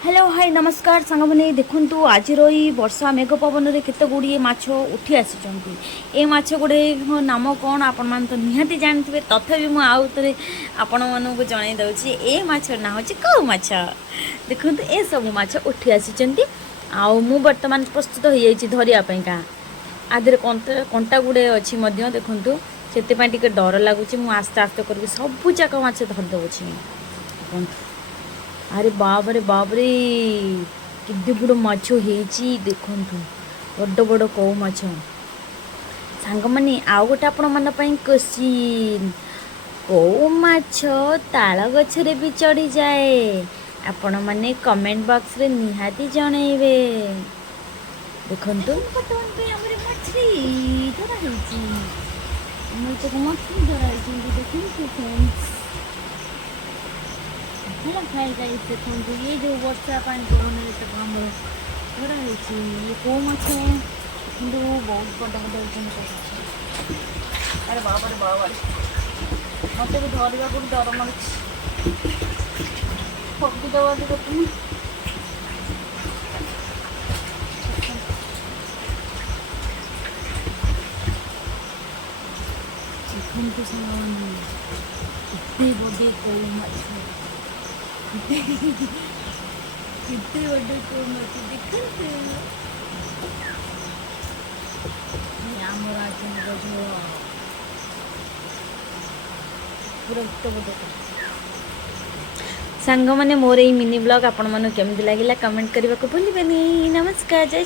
Hello hi नमस्कार सांग मैंने देखु आज वर्षा मेघ पवन में केत गुड़िए माछ उठी आसी ए माछ गुड़े नाम कौन आपण मैंने तो निहाती जानते तथापि मुझे आउ थे आपण मानक जन दूसरी ए माछ ना हूँ कौ माछ देखु ए सब माछ उठी आसी आउ मु बर्तमान प्रस्तुत हो जाइए धरियापी का आधे कंटा गुड़े अच्छी देखु से डर लगुच मुझे आस्ते आस्ते करके सबू जाक माछ धरदे अरे बाप रे केते बड़ माछ होईची देखंतु बड़ बड़ कौ माछ सांग माने आउ गोटे आपण मन पई क्वेश्चन कौ माछ ताଳ गछरे भी चढ़ी जाए आपण माने कमेंट बॉक्स रे निहाती जणैबे देखंतु बर्तमान पे हमरे मछली धरा होईची हमर तो मछली धरा होईची देखंतु फ्रेंड्स हेलो हाय गाइस देखो ये जो वर्षा पानी पवन आमर धरा ये कौ माछ किंतु बहुत बड़ा बड़ा अरे बाबा मत भी धरवा को डर मारुଛି फकीदवा देखु देखु सामान इतने बड़े कौ माछ कितने बड़े कौ माछ देखते आमर आज पूरा सांग मैंने मोर मिनी ब्लॉग आपण मन केमती लगे कमेंट करने को भूलिए। नमस्कार जय